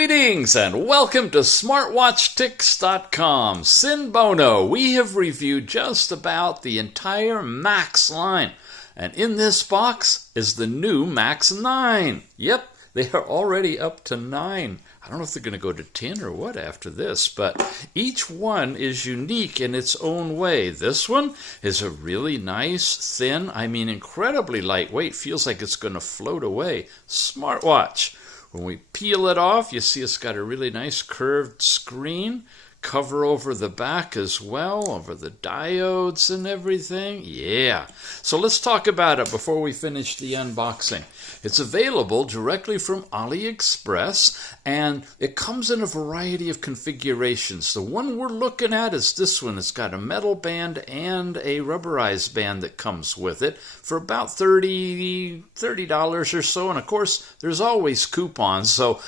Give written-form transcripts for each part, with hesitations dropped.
Greetings and welcome to SmartwatchTix.com. SENBONO, we have reviewed just about the entire Max line. And in this box is the new Max9. Yep, they are already up to 9. I don't know if they're going to go to 10 or what after this, but each one is unique in its own way. This one is a really nice, thin, incredibly lightweight, feels like it's going to float away smartwatch. When we peel it off, you see it's got a really nice curved screen, cover over the back as well, over the diodes and everything. Yeah. So let's talk about it before we finish the unboxing. It's available directly from AliExpress, and it comes in a variety of configurations. The one we're looking at is this one. It's got a metal band and a rubberized band that comes with it for about $30 or so. And of course, there's always coupons. So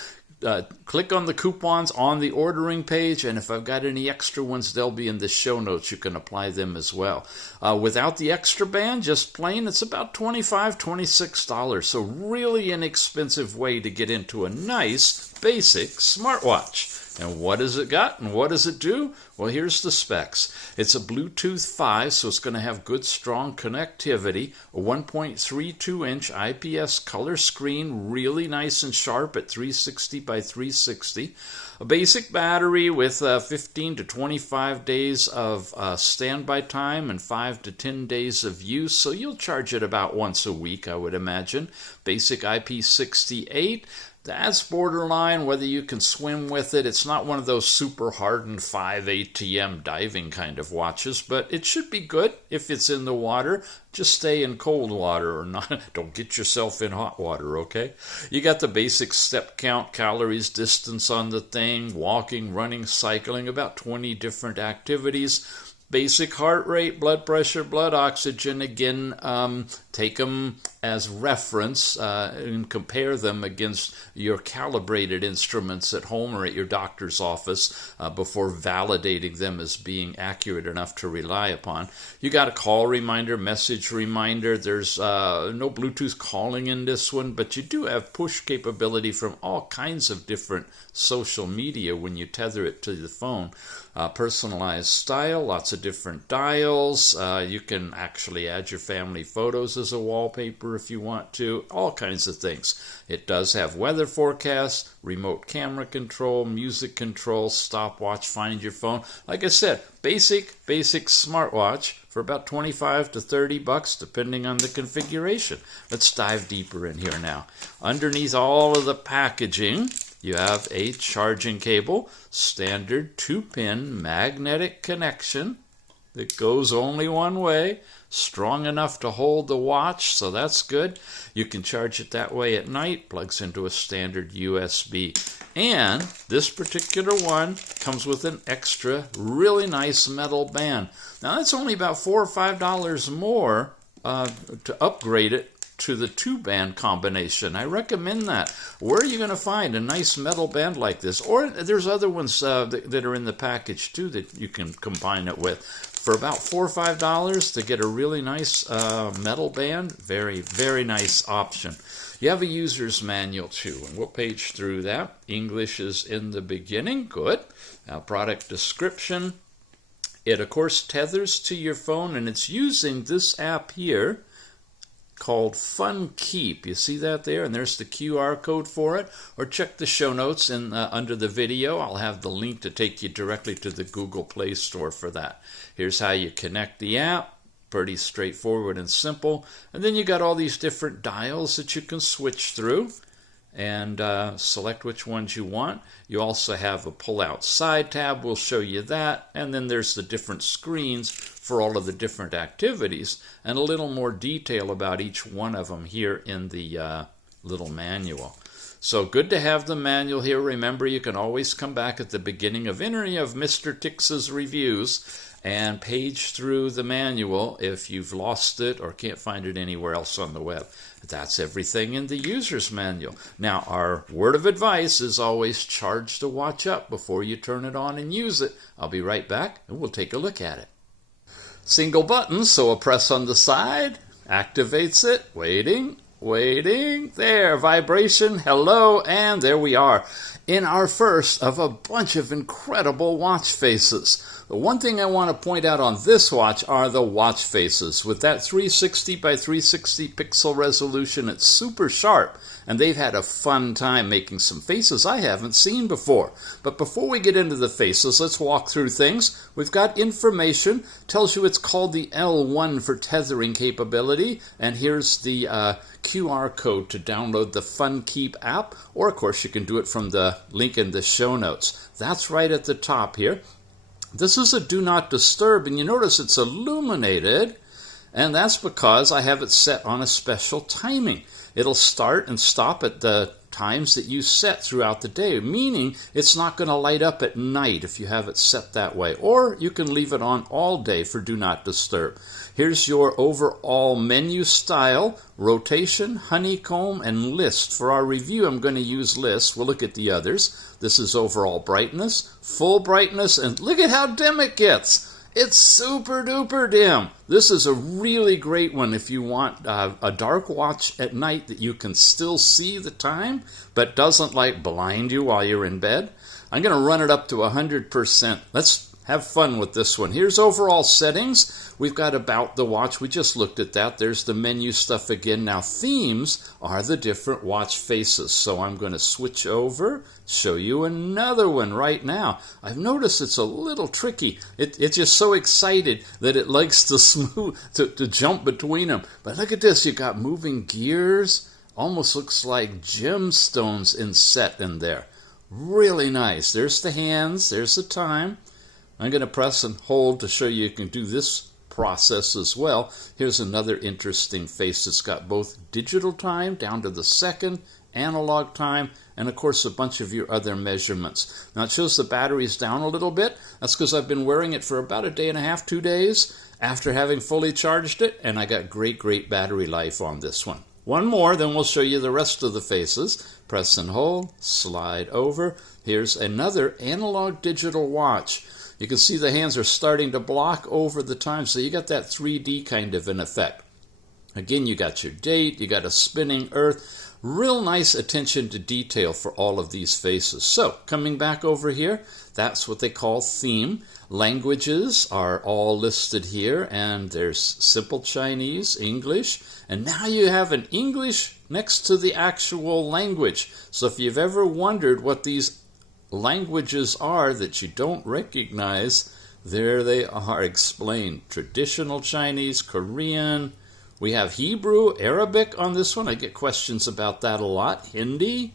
click on the coupons on the ordering page, and if I've got any extra ones, they'll be in the show notes. You can apply them as well. Without the extra band, just plain, it's about $25, $26. So really inexpensive way to get into a nice, basic smartwatch. And what has it got and what does it do? Well, here's the specs. It's a Bluetooth 5, so it's going to have good, strong connectivity. A 1.32-inch IPS color screen, really nice and sharp at 360 by 360. A basic battery with 15 to 25 days of standby time and 5 to 10 days of use. So you'll charge it about once a week, I would imagine. Basic IP68. That's borderline whether you can swim with it. It's not one of those super hardened 5 ATM diving kind of watches, but it should be good if it's in the water. Just stay in cold water or not. Don't get yourself in hot water, okay? You got the basic step count, calories, distance on the thing, walking, running, cycling, about 20 different activities. Basic heart rate, blood pressure, blood oxygen. Again, take them as reference and compare them against your calibrated instruments at home or at your doctor's office before validating them as being accurate enough to rely upon. You got a call reminder, message reminder. There's no Bluetooth calling in this one, but you do have push capability from all kinds of different social media when you tether it to the phone. Personalized style, lots of different dials. You can actually add your family photos as a wallpaper if you want to, all kinds of things. It does have weather forecasts, remote camera control, music control, stopwatch, find your phone. Like I said, basic smartwatch for about $25 to $30 depending on the configuration. Let's dive deeper in here now. Underneath all of the packaging, you have a charging cable, standard 2-pin magnetic connection that goes only one way, strong enough to hold the watch, so that's good. You can charge it that way at night, plugs into a standard USB. And this particular one comes with an extra really nice metal band. Now that's only about $4 or $5 more to upgrade it to the 2-band combination. I recommend that. Where are you going to find a nice metal band like this? Or there's other ones that are in the package too that you can combine it with. For about $4 or $5 to get a really nice metal band, very, very nice option. You have a user's manual too, and we'll page through that. English is in the beginning, good. Now product description. It of course tethers to your phone, and it's using this app here called FunKeep. You see that there? And there's the QR code for it. Or check the show notes under the video. I'll have the link to take you directly to the Google Play Store for that. Here's how you connect the app. Pretty straightforward and simple. And then you got all these different dials that you can switch through and select which ones you want. You also have a pull-out side tab. We'll show you that. And then there's the different screens for all of the different activities and a little more detail about each one of them here in the little manual. So good to have the manual here. Remember, you can always come back at the beginning of any of Mr. Tix's reviews and page through the manual if you've lost it or can't find it anywhere else on the web. That's everything in the user's manual. Now, our word of advice is always charge the watch up before you turn it on and use it. I'll be right back and we'll take a look at it. Single button, so a press on the side activates it. Waiting. Waiting. There, vibration, hello, and there we are in our first of a bunch of incredible watch faces. The one thing I want to point out on this watch are the watch faces. With that 360 by 360 pixel resolution, it's super sharp, and they've had a fun time making some faces I haven't seen before. But before we get into the faces, let's walk through things. We've got information, tells you it's called the L1 for tethering capability, and here's the QR code to download the FunKeep app, or of course you can do it from the link in the show notes. That's right at the top here. This is a do not disturb, and you notice it's illuminated, and that's because I have it set on a special timing. It'll start and stop at the times that you set throughout the day, meaning it's not going to light up at night if you have it set that way, or you can leave it on all day for do not disturb. Here's your overall menu style, rotation, honeycomb, and list. For our review, I'm going to use list. We'll look at the others. This is overall brightness, full brightness, and look at how dim it gets. It's super duper dim. This is a really great one if you want a dark watch at night that you can still see the time, but doesn't like blind you while you're in bed. I'm going to run it up to 100%. Let's have fun with this one. Here's overall settings. We've got about the watch. We just looked at that. There's the menu stuff again. Now themes are the different watch faces. So I'm going to switch over, show you another one right now. I've noticed it's a little tricky. It's just so excited that it likes to jump between them. But look at this. You've got moving gears. Almost looks like gemstones inset in there. Really nice. There's the hands. There's the time. I'm going to press and hold to show you can do this process as well. Here's another interesting face. It's got both digital time down to the second, analog time, and of course a bunch of your other measurements. Now it shows the battery's down a little bit. That's because I've been wearing it for about a day and a half, 2 days after having fully charged it, and I got great battery life on this one. One more, then we'll show you the rest of the faces. Press and hold, slide over. Here's another analog digital watch. You can see the hands are starting to block over the time, so you got that 3D kind of an effect. Again, you got your date, you got a spinning earth. Real nice attention to detail for all of these faces. So, coming back over here, that's what they call theme. Languages are all listed here, and there's simple Chinese, English, and now you have an English next to the actual language. So if you've ever wondered what these languages are that you don't recognize, there they are explained. Traditional Chinese, Korean, we have Hebrew, Arabic on this one. I get questions about that a lot. Hindi,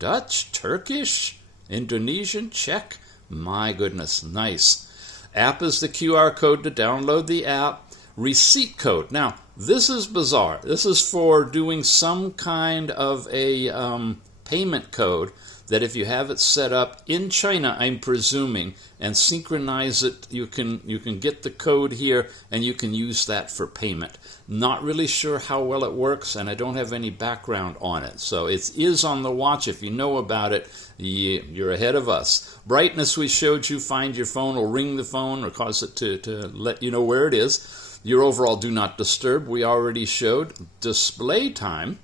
Dutch, Turkish, Indonesian, Czech. My goodness, nice. App is the QR code to download the app. Receipt code. Now, this is bizarre. This is for doing some kind of a payment code that if you have it set up in China, I'm presuming, and synchronize it, you can get the code here and you can use that for payment. Not really sure how well it works, and I don't have any background on it. So it is on the watch. If you know about it, you're ahead of us. Brightness we showed you. Find your phone, will ring the phone or cause it to let you know where it is. Your overall do not disturb we already showed. Display time.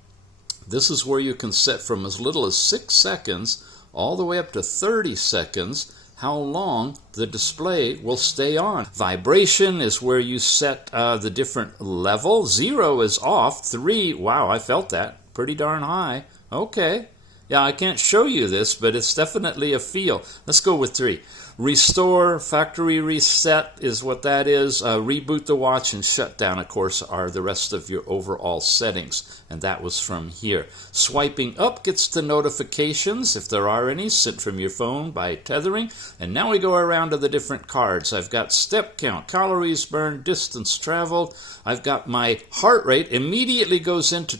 This is where you can set from as little as 6 seconds all the way up to 30 seconds how long the display will stay on. Vibration is where you set the different level. 0 is off. 3, wow, I felt that. Pretty darn high. Okay. Yeah, I can't show you this, but it's definitely a feel. Let's go with 3. Restore, factory reset is what that is. Reboot the watch and shut down, of course, are the rest of your overall settings. And that was from here. Swiping up gets the notifications, if there are any, sent from your phone by tethering. And now we go around to the different cards. I've got step count, calories burned, distance traveled. I've got my heart rate. Immediately goes into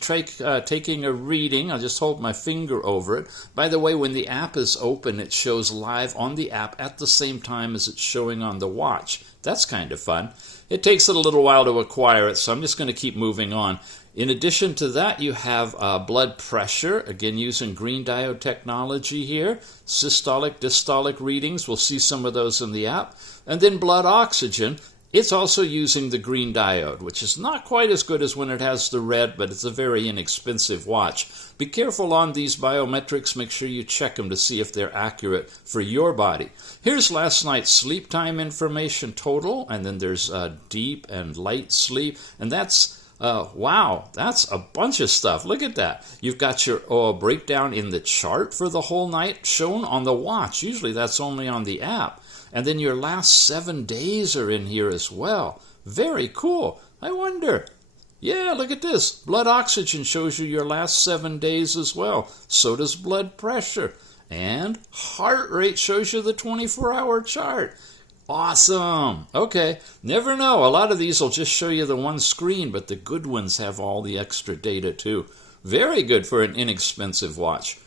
taking a reading. I'll just hold my finger over it. By the way, when the app is open, it shows live on the app at the same time as it's showing on the watch. That's kind of fun. It takes it a little while to acquire it, so I'm just going to keep moving on. In addition to that, you have blood pressure, again using green diode technology here. Systolic, dystolic readings, we'll see some of those in the app. And then blood oxygen. It's also using the green diode, which is not quite as good as when it has the red, but it's a very inexpensive watch. Be careful on these biometrics. Make sure you check them to see if they're accurate for your body. Here's last night's sleep time information total, and then there's deep and light sleep, and that's wow, that's a bunch of stuff. Look at that. You've got your breakdown in the chart for the whole night shown on the watch. Usually that's only on the app. And then your last 7 days are in here as well. Very cool. I wonder. Yeah, look at this. Blood oxygen shows you your last 7 days as well. So does blood pressure. And heart rate shows you the 24-hour chart. Awesome. Okay, never know. A lot of these will just show you the one screen, but the good ones have all the extra data too. Very good for an inexpensive watch.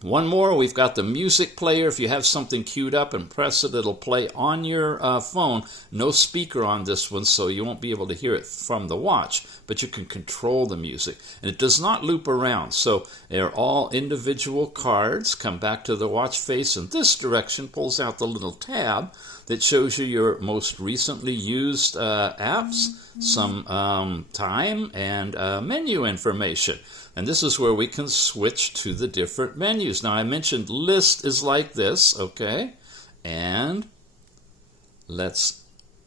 One more, we've got the music player. If you have something queued up and press it, it'll play on your phone. No speaker on this one, so you won't be able to hear it from the watch, but you can control the music. And it does not loop around, so they're all individual cards. Come back to the watch face in this direction, pulls out the little tab that shows you your most recently used apps, some time, and menu information. And this is where we can switch to the different menus. Now, I mentioned list is like this, okay? And let's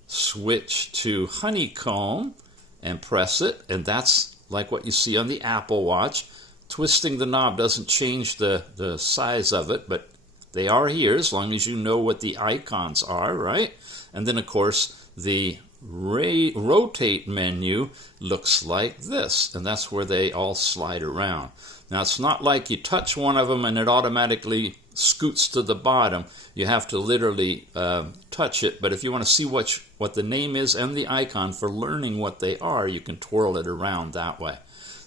switch to honeycomb and press it. And that's like what you see on the Apple Watch. Twisting the knob doesn't change the size of it, but they are here as long as you know what the icons are, right? And then, of course, the rotate menu looks like this, and that's where they all slide around. Now, it's not like you touch one of them and it automatically scoots to the bottom. You have to literally touch it, but if you want to see what the name is and the icon for learning what they are, you can twirl it around that way.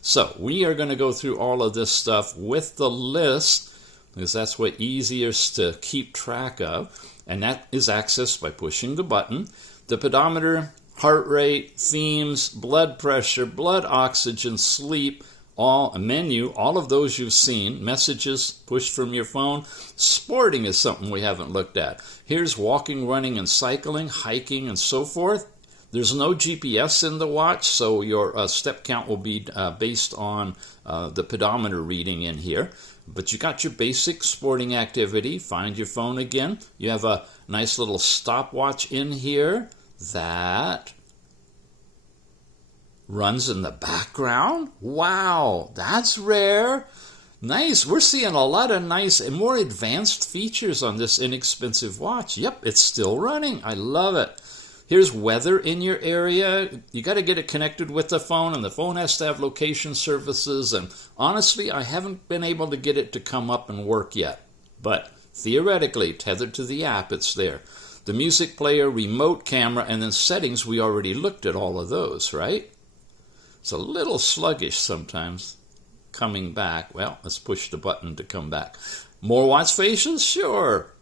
So we are going to go through all of this stuff with the list, because that's what easiest to keep track of, and that is accessed by pushing the button. The pedometer, heart rate, themes, blood pressure, blood oxygen, sleep, all a menu, all of those you've seen. Messages pushed from your phone. Sporting is something we haven't looked at. Here's walking, running, and cycling, hiking, and so forth. There's no GPS in the watch, so your step count will be based on the pedometer reading in here. But you got your basic sporting activity. Find your phone again. You have a nice little stopwatch in here that runs in the background. Wow, that's rare. Nice. We're seeing a lot of nice and more advanced features on this inexpensive watch. Yep, it's still running. I love it. Here's weather in your area. You got to get it connected with the phone, and the phone has to have location services. And honestly, I haven't been able to get it to come up and work yet. But theoretically, tethered to the app, it's there. The music player, remote camera, and then settings, we already looked at all of those, right? It's a little sluggish sometimes coming back. Well, let's push the button to come back. More watch faces? Sure.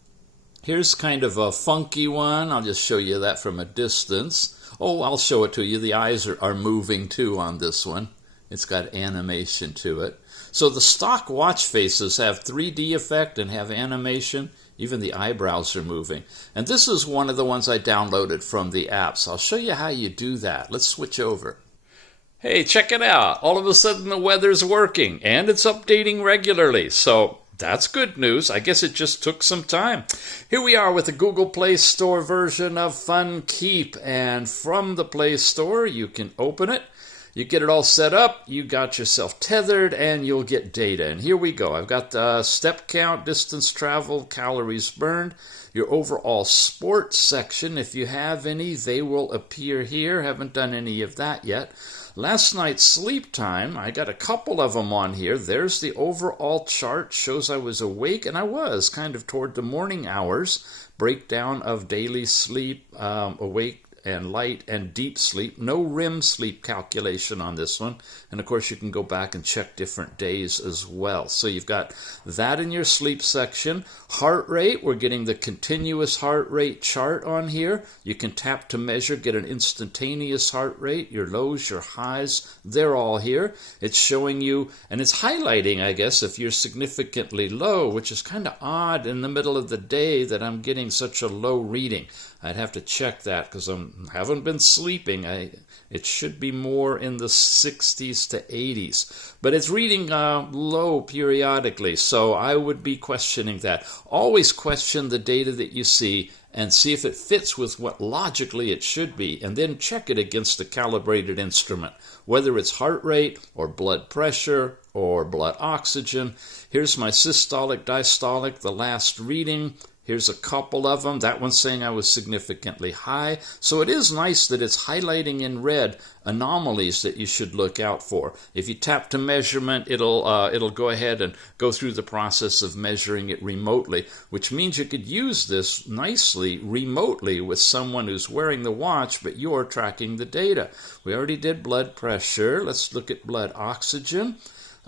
Here's kind of a funky one. I'll just show you that from a distance. Oh, I'll show it to you. The eyes are moving too on this one. It's got animation to it. So the stock watch faces have 3D effect and have animation. Even the eyebrows are moving. And this is one of the ones I downloaded from the apps. I'll show you how you do that. Let's switch over. Hey, check it out. All of a sudden the weather's working and it's updating regularly. So that's good news. I guess it just took some time. Here we are with the Google Play Store version of FunKeep. And from the Play Store, you can open it. You get it all set up, you got yourself tethered, and you'll get data. And here we go. I've got the step count, distance traveled, calories burned, your overall sports section. If you have any, they will appear here. Haven't done any of that yet. Last night's sleep time, I got a couple of them on here. There's the overall chart, shows I was awake, and I was kind of toward the morning hours. Breakdown of daily sleep, awake and light and deep sleep. No REM sleep calculation on this one. And of course you can go back and check different days as well. So you've got that in your sleep section. Heart rate, we're getting the continuous heart rate chart on here. You can tap to measure, get an instantaneous heart rate. Your lows, your highs, they're all here. It's showing you, and it's highlighting, I guess, if you're significantly low, which is kind of odd in the middle of the day that I'm getting such a low reading. I'd have to check that because I'm haven't been sleeping. It should be more in the 60s to 80s. But it's reading low periodically, so I would be questioning that. Always question the data that you see and see if it fits with what logically it should be, and then check it against a calibrated instrument, whether it's heart rate or blood pressure or blood oxygen. Here's my systolic, diastolic, the last reading. Here's a couple of them. That one's saying I was significantly high. So it is nice that it's highlighting in red anomalies that you should look out for. If you tap to measurement, it'll go ahead and go through the process of measuring it remotely, which means you could use this nicely remotely with someone who's wearing the watch, but you're tracking the data. We already did blood pressure. Let's look at blood oxygen.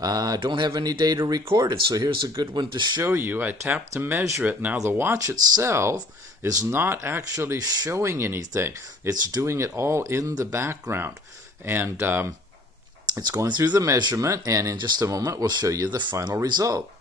Don't have any data recorded, so here's a good one to show you. I tap to measure it. Now, the watch itself is not actually showing anything. It's doing it all in the background. And it's going through the measurement, and in just a moment, we'll show you the final result.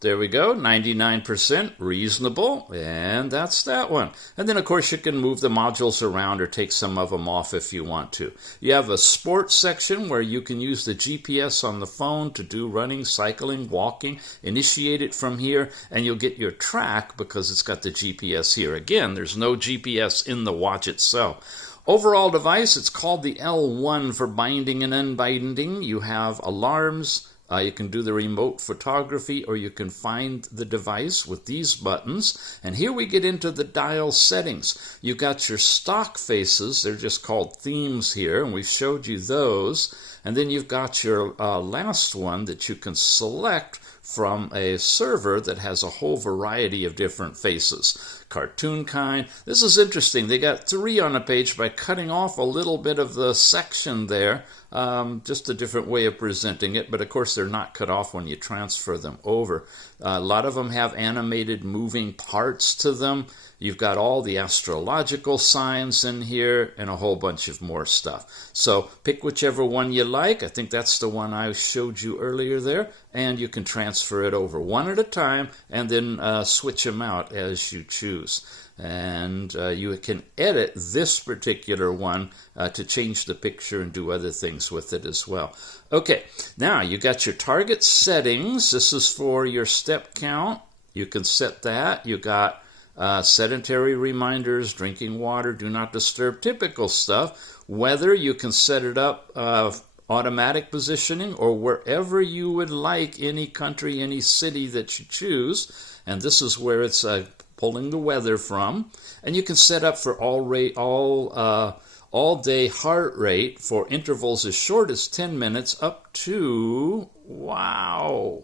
There we go, 99%, reasonable, and that's that one. And then, of course, you can move the modules around or take some of them off if you want to. You have a sports section where you can use the GPS on the phone to do running, cycling, walking, initiate it from here, and you'll get your track because it's got the GPS here. Again, there's no GPS in the watch itself. Overall device, it's called the L1 for binding and unbinding. You have alarms. You can do the remote photography, or you can find the device with these buttons. And here we get into the dial settings. You've got your stock faces. They're just called themes here, and we showed you those. And then you've got your last one that you can select from a server that has a whole variety of different faces. Cartoon kind. This is interesting. They got 3 on a page by cutting off a little bit of the section there. Just a different way of presenting it, but of course they're not cut off when you transfer them over. A lot of them have animated moving parts to them. You've got all the astrological signs in here and a whole bunch of more stuff. So pick whichever one you like. I think that's the one I showed you earlier there, and you can transfer it over one at a time and then switch them out as you choose. And you can edit this particular one to change the picture and do other things with it as well. Okay, now you got your target settings. This is for your step count. You can set that. You got sedentary reminders, drinking water, do not disturb, typical stuff. Weather, you can set it up automatic positioning or wherever you would like, any country, any city that you choose. And this is where it's pulling the weather from. And you can set up for all day heart rate for intervals as short as 10 minutes up to, wow,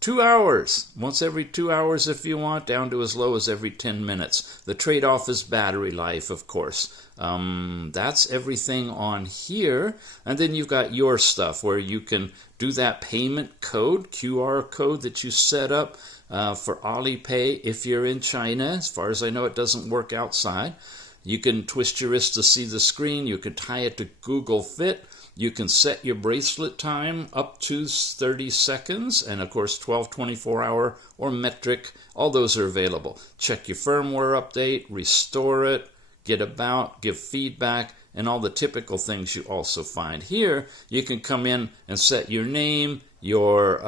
2 hours. Once every 2 hours if you want, down to as low as every 10 minutes. The trade-off is battery life, of course. That's everything on here. And then you've got your stuff where you can do that payment code, QR code that you set up for Alipay if you're in China. As far as I know, it doesn't work outside. You can twist your wrist to see the screen. You can tie it to Google Fit. You can set your bracelet time up to 30 seconds. And, of course, 12, 24-hour or metric. All those are available. Check your firmware update, restore it, get about, give feedback, and all the typical things you also find here. You can come in and set your name, your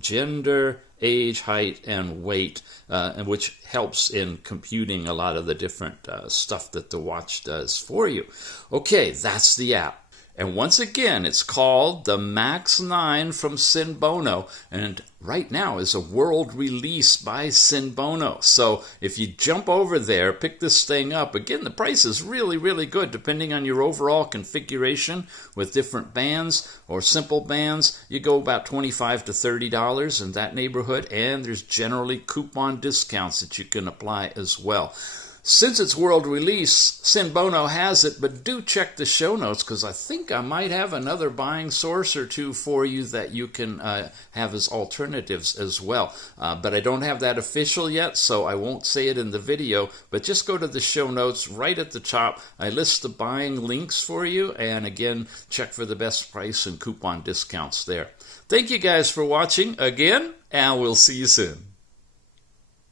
gender, age, height, and weight, and which helps in computing a lot of the different stuff that the watch does for you. Okay, that's the app. And once again, it's called the Max9 from SENBONO, and right now is a world release by SENBONO. So if you jump over there, pick this thing up, again, the price is really, really good depending on your overall configuration with different bands or simple bands. You go about $25 to $30 in that neighborhood, and there's generally coupon discounts that you can apply as well. Since it's world release, SENBONO has it, but do check the show notes because I think I might have another buying source or two for you that you can have as alternatives as well. But I don't have that official yet, so I won't say it in the video, but just go to the show notes right at the top. I list the buying links for you, and again, check for the best price and coupon discounts there. Thank you guys for watching again, and we'll see you soon.